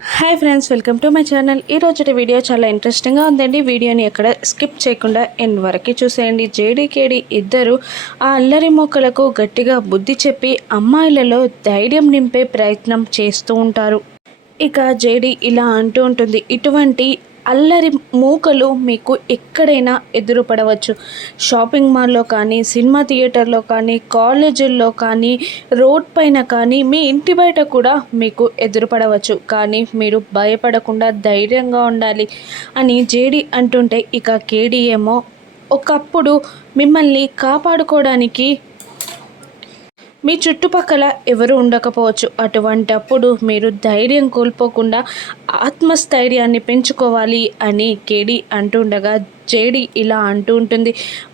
Hi friends welcome to my channel ఈ video చాలా ఇంట్రెస్టింగ్గా ఉందండి. వీడియోని ఎక్కడ స్కిప్ చేయకుండా ఎండ్ వరకు చూసేయండి. జేడీకేడి ఇద్దరు ఆ అల్లరి మొక్కలకు గట్టిగా బుద్ధి చెప్పి అమ్మాయిలలో ధైర్యం నింపే ప్రయత్నం చేస్తూ ఉంటారు. ఇక జేడీ ఇలా అంటూ ఉంటుంది. ఇటువంటి అల్లరి మూకలు మీకు ఎక్కడైనా ఎదురుపడవచ్చు. షాపింగ్ మాల్లో కానీ సినిమా థియేటర్లో కానీ కాలేజీల్లో కానీ రోడ్ పైన కానీ మీ ఇంటి బయట కూడా మీకు ఎదురుపడవచ్చు. కానీ మీరు భయపడకుండా ధైర్యంగా ఉండాలి అని జేడి అంటుంటే ఇక కేడీ ఏమో ఒకప్పుడు మిమ్మల్ని కాపాడుకోవడానికి మీ చుట్టుపక్కల ఎవరు ఉండకపోవచ్చు. అటువంటప్పుడు మీరు ధైర్యం కోల్పోకుండా ఆత్మస్థైర్యాన్ని పెంచుకోవాలి అని కేడి అంటుండగా జేడి ఇలా అంటూ ఉంటుంది.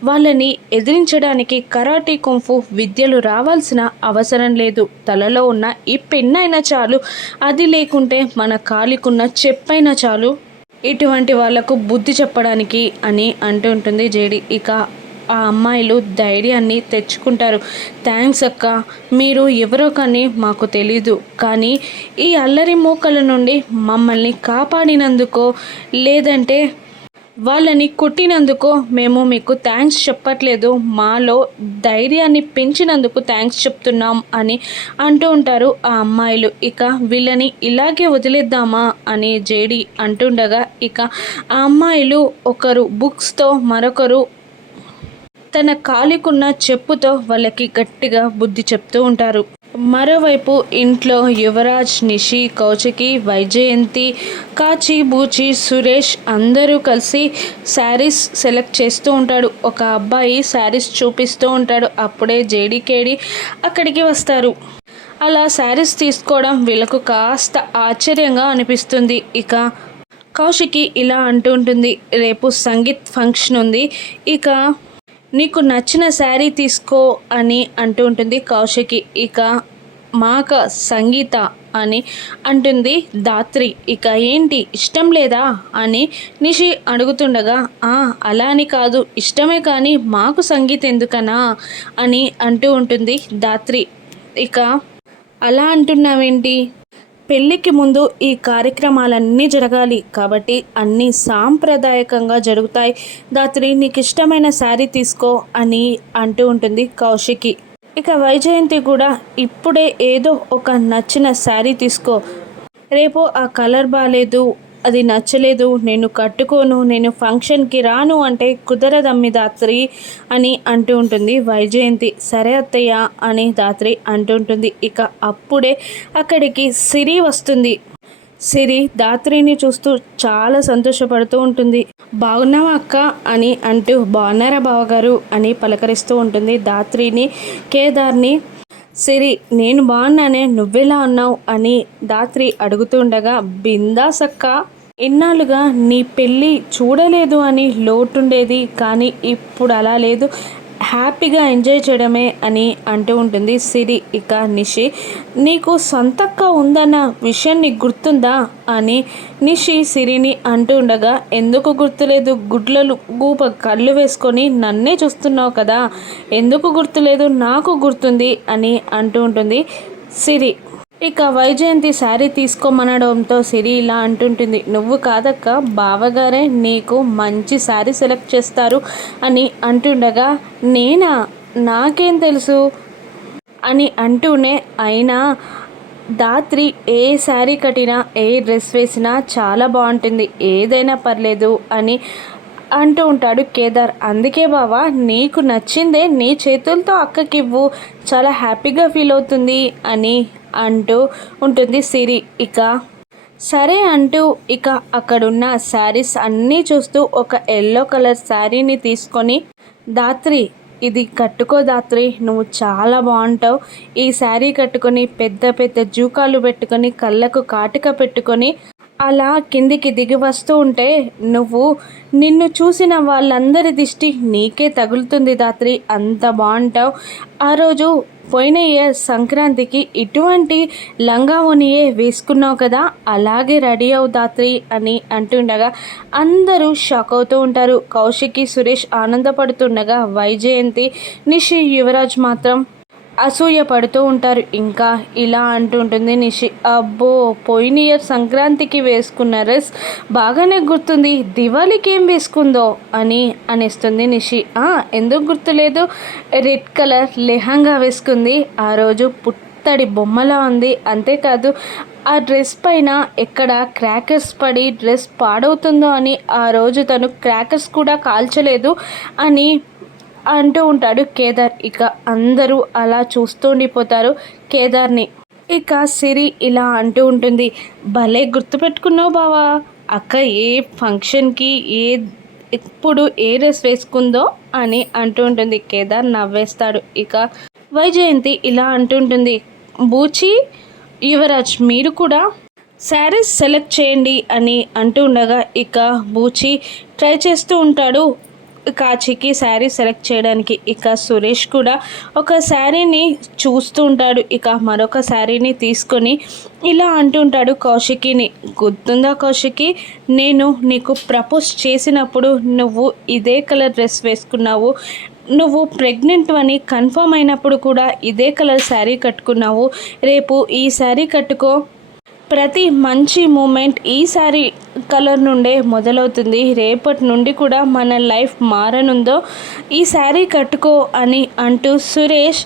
వాళ్ళని ఎదిరించడానికి కరాటీ కుంఫు విద్యలు రావాల్సిన అవసరం లేదు. తలలో ఉన్న ఈ పెన్నైనా చాలు. అది లేకుంటే మన కాలికున్న చెప్పైనా చాలు. ఇటువంటి వాళ్ళకు బుద్ధి చెప్పడానికి అని అంటూ ఉంటుంది జేడి. ఇక ఆ అమ్మాయిలు ధైర్యాన్ని తెచ్చుకుంటారు. థ్యాంక్స్ అక్క. మీరు ఎవరో కానీ మాకు తెలీదు. కానీ ఈ అల్లరి మూకల నుండి మమ్మల్ని కాపాడినందుకో లేదంటే వాళ్ళని కొట్టినందుకు మేము మీకు థ్యాంక్స్ చెప్పట్లేదు. మాలో ధైర్యాన్ని పెంచినందుకు థ్యాంక్స్ చెప్తున్నాం అని అంటూ ఉంటారు ఆ అమ్మాయిలు. ఇక వీళ్ళని ఇలాగే వదిలేద్దామా అని జేడి అంటుండగా ఇక ఆ అమ్మాయిలు ఒకరు బుక్స్తో మరొకరు తన కాలికున్న చెప్పుతో వాళ్ళకి గట్టిగా బుద్ధి చెప్తూ ఉంటారు. మరోవైపు ఇంట్లో యువరాజ్ నిషి కౌచకి వైజయంతి కాచి బూచి సురేష్ అందరూ కలిసి శారీస్ సెలెక్ట్ చేస్తూ ఉంటాడు. ఒక అబ్బాయి శారీస్ చూపిస్తూ ఉంటాడు. అప్పుడే జేడీకేడి అక్కడికి వస్తారు. అలా శారీస్ తీసుకోవడం వీళ్ళకు కాస్త ఆశ్చర్యంగా అనిపిస్తుంది. ఇక కౌశికి ఇలా అంటూ ఉంటుంది. రేపు సంగీత్ ఫంక్షన్ ఉంది. ఇక నీకు నచ్చిన శారీ తీసుకో అని అంటూ ఉంటుంది కౌశికి. ఇక మాక సంగీత అని అంటుంది దాత్రి ఇక ఏంటి ఇష్టం లేదా అని నిషి అడుగుతుండగా ఆ అలా అని కాదు ఇష్టమే కానీ మాకు సంగీత ఎందుకనా అని అంటూ ఉంటుంది దాత్రి ఇక అలా అంటున్నావేంటి? పెళ్ళికి ముందు ఈ కార్యక్రమాలన్నీ జరగాలి. కాబట్టి అన్నీ సాంప్రదాయకంగా జరుగుతాయి. దాత్రి నీకు ఇష్టమైన శారీ తీసుకో అని అంటూ ఉంటుంది కౌశికి. ఇక వైజయంతి కూడా ఇప్పుడే ఏదో ఒక నచ్చిన శారీ తీసుకో. రేపు ఆ కలర్ బాగాలేదు అది నచ్చలేదు నేను కట్టుకోను నేను ఫంక్షన్కి రాను అంటే కుదరదమ్మి దాత్రి అని అంటూ ఉంటుంది. వైజయంతి సరే అత్తయ్య అని దాత్రి అంటుంటుంది ఇక అప్పుడే అక్కడికి సిరి వస్తుంది. సిరి దాత్రిని చూస్తూ చాలా సంతోషపడుతూ ఉంటుంది. బాగున్నావా అక్క అని అంటూ బాగున్నారా బావగారు అని పలకరిస్తూ ఉంటుంది దాత్రిని కేదార్ని. సిరి నేను బాగున్నానే నువ్వెలా ఉన్నావు అని దాత్రి అడుగుతుండగా బిందాస్ ఎన్నాళ్ళుగా ఇన్నాళ్ళుగా నీ పెళ్ళి చూడలేదు అని లోటుండేది కానీ ఇప్పుడు అలా లేదు. హ్యాపీగా ఎంజాయ్ చేయడమే అని అంటూ ఉంటుంది సిరి. ఇక నిషి నీకు సొంతక్క ఉందన్న విషయం నీకు గుర్తుందా అని నిషి సిరిని అంటూ ఉండగా ఎందుకు గుర్తులేదు? గుడ్లలు గూప కళ్ళు వేసుకొని నన్నే చూస్తున్నావు కదా ఎందుకు గుర్తులేదు? నాకు గుర్తుంది అని అంటూ ఉంటుంది సిరి. ఇక వైజయంతి శారీ తీసుకోమనడంతో సిరి ఇలా అంటుంటుంది నువ్వు కాదక్క బావగారే నీకు మంచి శారీ సెలెక్ట్ చేస్తారు అని అంటుండగా నేనా? నాకేం తెలుసు? అని అంటూనే అయినా దాత్రి ఏ శారీ కట్టినా ఏ డ్రెస్ వేసినా చాలా బాగుంటుంది ఏదైనా పర్లేదు అని అంటూ ఉంటాడు కేదార్. అందుకే బావా నీకు నచ్చిందే నీ చేతులతో అక్కకివ్వు చాలా హ్యాపీగా ఫీల్ అవుతుంది అని అంటూ ఉంటుంది సిరి. ఇక సరే అంటూ ఇక అక్కడున్న శారీస్ అన్నీ చూస్తూ ఒక ఎల్లో కలర్ శారీని తీసుకొని దాత్రి ఇది కట్టుకో దాత్రి నువ్వు చాలా బాగుంటావు. ఈ శారీ కట్టుకొని పెద్ద పెద్ద జూకాలు పెట్టుకొని కళ్ళకు కాటిక పెట్టుకొని అలా కిందికి దిగి వస్తూ ఉంటే నువ్వు నిన్ను చూసిన వాళ్ళందరి దిష్టి నీకే తగులుతుంది దాత్రి. అంత బాగుంటావు. ఆ రోజు పోయిన ఇయర్ సంక్రాంతికి ఇటువంటి లంగా వేసుకున్నావు కదా అలాగే రెడీ అవు దాత్రి అని అంటుండగా అందరూ షాక్ అవుతూ ఉంటారు. కౌశికి సురేష్ ఆనందపడుతుండగా వైజయంతి నిషి యువరాజ్ మాత్రం అసూయ పడుతూ ఉంటారు. ఇంకా ఇలా అంటుంటుంది నిషి. అబ్బో పోయిన ఇయర్ సంక్రాంతికి వేసుకున్న డ్రెస్ బాగానే గుర్తుంది. దివాళీకి ఏం వేసుకుందో అని అనేస్తుంది నిషి. "ఆ, ఎందుకు గుర్తులేదు? రెడ్ కలర్ లెహంగా వేసుకుంది. ఆ రోజు పుట్టడి బొమ్మలా ఉంది. అంతేకాదు ఆ డ్రెస్ పైన ఎక్కడ క్రాకర్స్ పడి డ్రెస్ పాడవుతుందో అని ఆ రోజు తను క్రాకర్స్ కూడా కాల్చలేదు అని అంటూ ఉంటాడు కేదార్. ఇక అందరూ అలా చూస్తూ ఉండిపోతారు కేదార్ని. ఇక సిరి ఇలా అంటూ ఉంటుంది భలే గుర్తుపెట్టుకున్నావు బావా. అక్క ఏ ఫంక్షన్కి ఏ ఎప్పుడు ఏ డ్రెస్ వేసుకుందో అని అంటూ ఉంటుంది. కేదార్ నవ్వేస్తాడు. ఇక వైజయంతి ఇలా అంటుంటుంది బూచి యువరాజ్ మీరు కూడా శారీస్ సెలెక్ట్ చేయండి అని అంటూ ఉండగా ఇక బూచి ట్రై చేస్తూ ఉంటాడు. కాచికి శారీ సెలెక్ట్ చేయడానికి ఇక సురేష్ కూడా ఒక శారీని చూస్తూ ఉంటాడు. ఇక మరొక శారీని తీసుకొని ఇలా అంటుంటాడు కౌశికిని గుర్తుందా కౌశికి? నేను నీకు ప్రపోజ్ చేసినప్పుడు నువ్వు ఇదే కలర్ డ్రెస్ వేసుకున్నావు. నువ్వు ప్రెగ్నెంట్ అని కన్ఫర్మ్ అయినప్పుడు కూడా ఇదే కలర్ శారీ కట్టుకున్నావు. రేపు ఈ శారీ కట్టుకో. ప్రతి మంచి మూమెంట్ ఈ శారీ కలర్ నుండే మొదలవుతుంది. రేపటి నుండి కూడా మన లైఫ్ మారనుందో ఈ శారీ కట్టుకో అని అంటూ సురేష్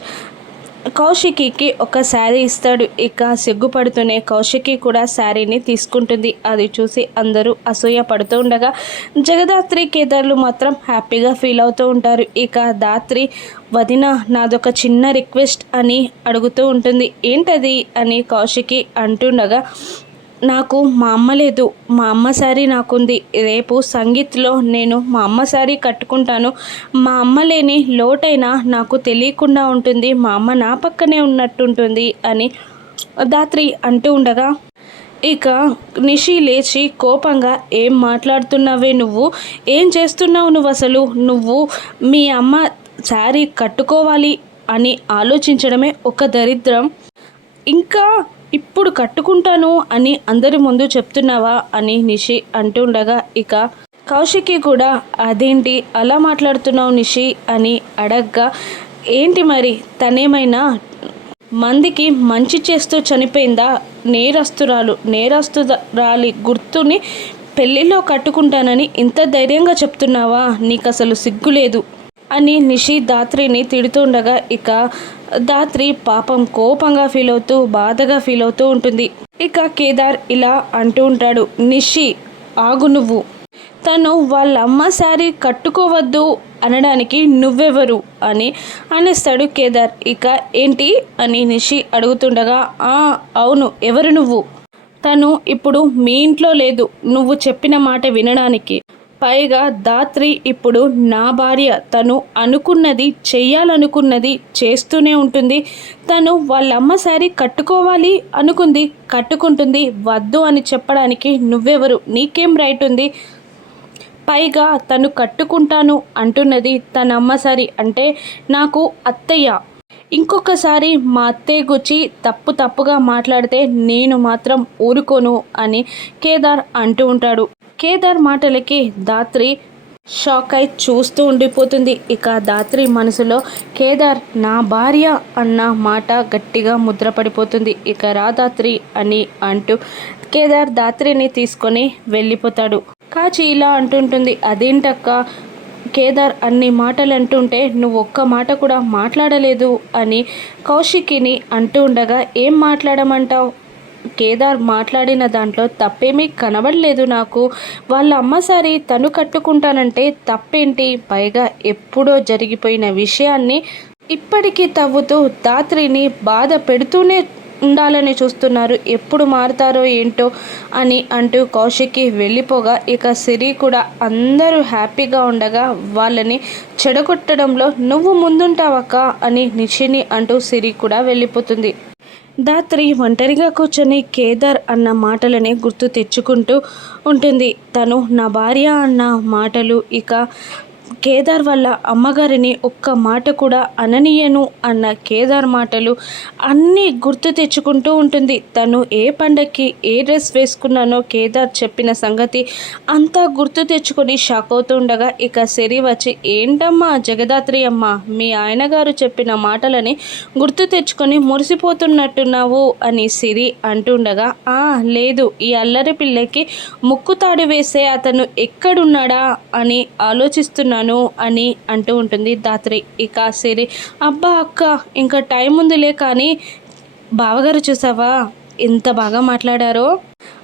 కౌశికికి ఒక శారీ ఇస్తాడు. ఇక సిగ్గుపడుతూనే కౌశికి కూడా శారీని తీసుకుంటుంది. అది చూసి అందరూ అసూయ పడుతూ ఉండగా జగదాత్రి కేదార్లు మాత్రం హ్యాపీగా ఫీల్ అవుతూ ఉంటారు. ఇక దాత్రి వదిన నాదొక చిన్న రిక్వెస్ట్ అని అడుగుతూ ఉంటుంది. ఏంటది? అని కౌశికి అంటుండగా నాకు మా అమ్మ లేదు. మా అమ్మ శారీ నాకుంది. రేపు సంగీత్లో నేను మా అమ్మ శారీ కట్టుకుంటాను. మా అమ్మ లేని లోటైనా నాకు తెలియకుండా ఉంటుంది. మా అమ్మ నా పక్కనే ఉన్నట్టుంటుంది అని దాత్రి అంటూ ఉండగా ఇక నిషి లేచి కోపంగా ఏం మాట్లాడుతున్నావే నువ్వు? ఏం చేస్తున్నావు నువ్వు అసలు? నువ్వు మీ అమ్మ శారీ కట్టుకోవాలి అని ఆలోచించడమే ఒక దరిద్రం. ఇంకా ఇప్పుడు కట్టుకుంటాను అని అందరి ముందు చెప్తున్నావా అని నిషి అంటుండగా ఇక కౌశికి కూడా అదేంటి అలా మాట్లాడుతున్నావు నిషి అని అడగ్గా ఏంటి మరి తనేమైనా మందికి మంచి చేస్తూ చనిపోయిందా? నేరస్తురాలు నేరస్తురాలి గుర్తుని పెళ్ళిలో కట్టుకుంటానని ఇంత ధైర్యంగా చెప్తున్నావా? నీకు అసలు సిగ్గులేదు. అని నిషి దాత్రిని తిడుతుండగా ఇక దాత్రి పాపం కోపంగా ఫీల్ అవుతూ బాధగా ఫీల్ అవుతూ ఉంటుంది. ఇక కేదార్ ఇలా అంటూ ఉంటాడు నిషి ఆగు నువ్వు. తను వాళ్ళ అమ్మ శారీ కట్టుకోవద్దు అనడానికి నువ్వెవరు? అని అనేస్తాడు కేదార్. ఇక ఏంటి? అని నిషి అడుగుతుండగా "ఆ, అవును ఎవరు నువ్వు? తను ఇప్పుడు మీ ఇంట్లో లేదు. నువ్వు చెప్పిన మాట వినడానికి. పైగా దాత్రి ఇప్పుడు నా భార్య. తను అనుకున్నది చెయ్యాలనుకున్నది చేస్తూనే ఉంటుంది. తను వాళ్ళమ్మ శారీ కట్టుకోవాలి అనుకుంది. కట్టుకుంటుంది. వద్దు అని చెప్పడానికి నువ్వెవరు? నీకేం రైట్ ఉంది? పైగా తను కట్టుకుంటాను అంటున్నది తన అమ్మ సారి అంటే నాకు అత్తయ్య. ఇంకొకసారి మా అత్తయ్య గుచ్చి తప్పు తప్పుగా మాట్లాడితే నేను మాత్రం ఊరుకోను అని కేదార్ అంటూ ఉంటాడు. కేదార్ మాటలకి దాత్రి షాక్ అయి చూస్తూ ఉండిపోతుంది. ఇక దాత్రి మనసులో కేదార్ నా భార్య అన్న మాట గట్టిగా ముద్రపడిపోతుంది. ఇక రాధాత్రి అని అంటూ కేదార్ దాత్రిని తీసుకొని వెళ్ళిపోతాడు. కాచి ఇలా అంటుంటుంది. అదేంటక్క? కేదార్ అన్ని మాటలు అంటుంటే నువ్వు ఒక్క మాట కూడా మాట్లాడలేదు అని కౌశికిని అంటూ ఉండగా ఏం మాట్లాడమంటావు? కేదార్ మాట్లాడిన దాంట్లో తప్పేమీ కనబడలేదు నాకు. వాళ్ళ అమ్మసారి తను కట్టుకుంటానంటే తప్పేంటి? పైగా ఎప్పుడో జరిగిపోయిన విషయాన్ని ఇప్పటికీ తవ్వుతూ దాత్రిని బాధ పెడుతూనే ఉండాలని చూస్తున్నారు. ఎప్పుడు మారుతారో ఏంటో అని అంటూ కౌశిక్కి వెళ్ళిపోగా ఇక సిరి కూడా అందరూ హ్యాపీగా ఉండగా వాళ్ళని చెడగొట్టడంలో నువ్వు ముందుంటావక్క అని నిషిని అంటూ సిరి కూడా వెళ్ళిపోతుంది. దాత్రి ఒంటరిగా కూర్చొని కేదార్ అన్న మాటలని గుర్తు తెచ్చుకుంటూ ఉంటుంది. తను నా భార్య అన్న మాటలు ఇక కేదార్ వల్ల అమ్మగారిని ఒక్క మాట కూడా అననీయను అన్న కేదార్ మాటలు అన్నీ గుర్తు తెచ్చుకుంటూ ఉంటుంది. తను ఏ పండక్కి ఏ డ్రెస్ వేసుకున్నానో కేదార్ చెప్పిన సంగతి అంతా గుర్తు తెచ్చుకొని షాక్ అవుతుండగా ఇక సిరి వచ్చి ఏంటమ్మా జగదాత్రి అమ్మ మీ ఆయన గారు చెప్పిన మాటలని గుర్తు తెచ్చుకొని మురిసిపోతున్నట్టున్నావు అని సిరి అంటుండగా ఆ లేదు ఈ అల్లరి పిల్లకి ముక్కుతాడు వేసే అతను ఎక్కడున్నాడా అని ఆలోచిస్తున్నాను అని అంటూ ఉంటుంది దాత్రి. ఇక సిరి అబ్బా అక్క ఇంకా టైం ఉందిలే కానీ బావగారు చూసావా? ఎంత బాగా మాట్లాడారో?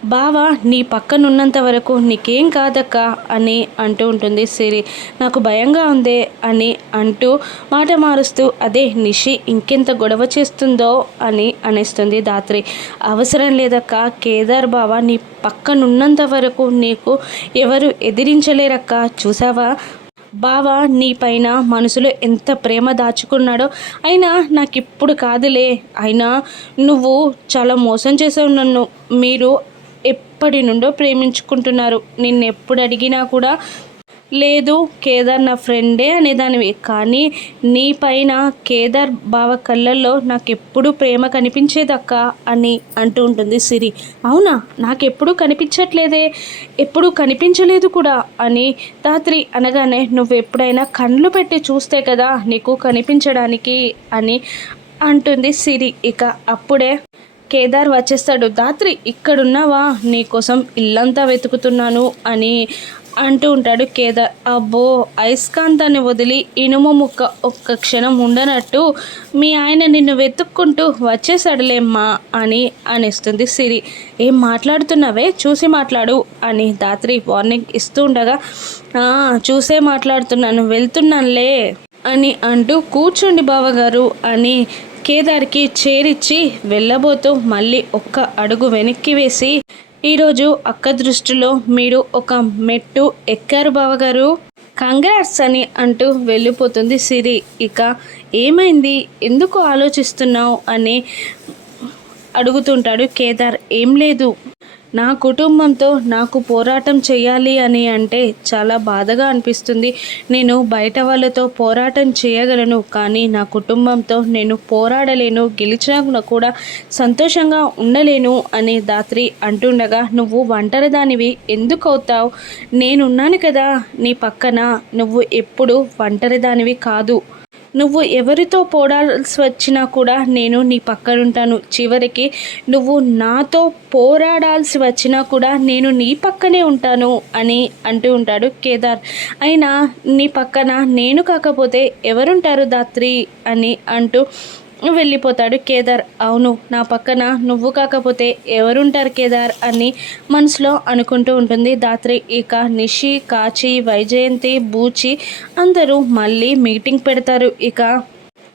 బావ నీ పక్కనున్నంత వరకు నీకేం కాదక్క అని అంటూ ఉంటుంది సిరి. నాకు భయంగా ఉందే అని అంటూ మాట మారుస్తూ అదే నిషి ఇంకెంత గొడవ చేస్తుందో అని అనేస్తుంది దాత్రి. అవసరం లేదక్క కేదార్ బావ నీ పక్కనున్నంత వరకు నీకు ఎవరు ఎదిరించలేరక్క చూసావా? బావ నీ పైన మనసులో ఎంత ప్రేమ దాచుకున్నాడో అయినా నాకు ఇప్పుడు కాదులే. అయినా నువ్వు చాలా మోసం చేసావు నన్ను. మీరు ఎప్పటి నుండో ప్రేమించుకుంటున్నారు. నిన్ను ఎప్పుడు అడిగినా కూడా లేదు కేదార్ నా ఫ్రెండే అనేదానివి. కానీ నీ పైన కేదార్ బావ కళ్ళల్లో నాకు ఎప్పుడు ప్రేమ కనిపించేదక్క అని అంటూ ఉంటుంది సిరి. అవునా? నాకెప్పుడు కనిపించట్లేదే. ఎప్పుడు కనిపించలేదు కూడా అని రాత్రి అనగానే నువ్వు ఎప్పుడైనా కళ్ళు పెట్టి చూస్తే కదా నీకు కనిపించడానికి అని అంటుంది సిరి. ఇక అప్పుడే కేదార్ వచ్చేస్తాడు దాత్రి ఇక్కడున్నావా? నీకోసం ఇల్లంతా వెతుకుతున్నాను అని అంటూ ఉంటాడు కేదార్ అబ్బో అయస్కాంతాన్ని వదిలి ఇనుము ముక్క ఒక్క క్షణం ఉండనట్టు మీ ఆయన నిన్ను వెతుక్కుంటూ వచ్చేసాడులేమ్మా అని అనేస్తుంది సిరి. ఏం మాట్లాడుతున్నావే? చూసి మాట్లాడు అని దాత్రి వార్నింగ్ ఇస్తూ ఉండగా చూసే మాట్లాడుతున్నాను వెళ్తున్నానులే అని అంటూ కూర్చోండి బావగారు అని కేదార్కి చేరిచ్చి వెళ్ళబోతూ మళ్ళీ ఒక్క అడుగు వెనక్కి వేసి ఈరోజు అక్క దృష్టిలో మీరు ఒక మెట్టు ఎక్కారు బావగారు. కంగ్రాట్స్ అని అంటూ వెళ్ళిపోతుంది సిరి. ఇక ఏమైంది? ఎందుకు ఆలోచిస్తున్నావు? అని అడుగుతుంటాడు కేదార్. ఏం లేదు. నా కుటుంబంతో నాకు పోరాటం చేయాలి అని అంటే చాలా బాధగా అనిపిస్తుంది. నేను బయట వాళ్ళతో పోరాటం చేయగలను కానీ నా కుటుంబంతో నేను పోరాడలేను గెలిచినా కూడా సంతోషంగా ఉండలేను అని దాత్రి అంటుండగా నువ్వు ఒంటరిదానివి ఎందుకు అవుతావు? నేనున్నాను కదా నీ పక్కన. నువ్వు ఎప్పుడు ఒంటరిదానివి కాదు. నువ్వు ఎవరితో పోరాడాల్సి వచ్చినా కూడా నేను నీ పక్కనుంటాను. చివరికి నువ్వు నాతో పోరాడాల్సి వచ్చినా కూడా నేను నీ పక్కనే ఉంటాను అని అంటూ ఉంటాడు కేదార్. అయినా నీ పక్కన నేను కాకపోతే ఎవరుంటారు దాత్రి అని అంటూ వెళ్ళిపోతాడు కేదార్. అవును నా పక్కన నువ్వు కాకపోతే ఎవరుంటారు కేదార్ అని మనసులో అనుకుంటూ ఉంటుంది దాత్రి ఇక నిషి కాచి వైజయంతి బూచి అందరూ మళ్ళీ మీటింగ్ పెడతారు. ఇక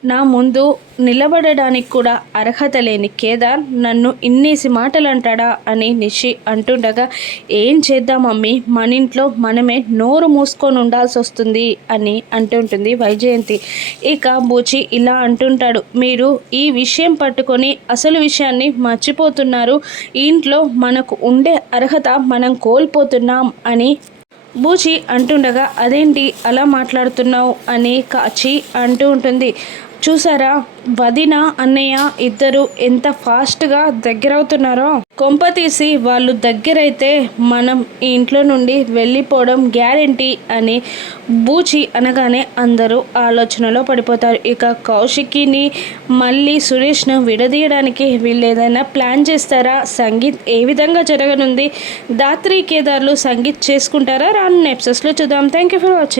నా ముందు నిలబడడానికి కూడా అర్హత లేని కేదార్ నన్ను ఇన్నేసి మాటలు అంటాడా అని నిషి అంటుండగా ఏం చేద్దాం మమ్మీ? మన ఇంట్లో మనమే నోరు మూసుకొని ఉండాల్సి వస్తుంది అని అంటుంటుంది వైజయంతి. ఇక బూచి ఇలా అంటుంటాడు మీరు ఈ విషయం పట్టుకొని అసలు విషయాన్ని మర్చిపోతున్నారు. ఇంట్లో మనకు ఉండే అర్హత మనం కోల్పోతున్నాం అని బూచి అంటుండగా అదేంటి? అలా మాట్లాడుతున్నావు? అని కాచి అంటూ ఉంటుంది. చూసారా? వదిన అన్నయ్య ఇద్దరు ఎంత ఫాస్ట్గా దగ్గరవుతున్నారో? కొంప తీసి వాళ్ళు దగ్గరైతే మనం ఈ ఇంట్లో నుండి వెళ్ళిపోవడం గ్యారంటీ అని బూచి అనగానే అందరూ ఆలోచనలో పడిపోతారు. ఇక కౌశికిని మళ్ళీ సురేష్ను విడదీయడానికి వీళ్ళు ఏదైనా ప్లాన్ చేస్తారా? సంగీత్ ఏ విధంగా జరగనుంది? దాత్రి కేదార్లు సంగీత్ చేసుకుంటారా? రాను నెప్సెస్లో చూద్దాం. Thank you for watching.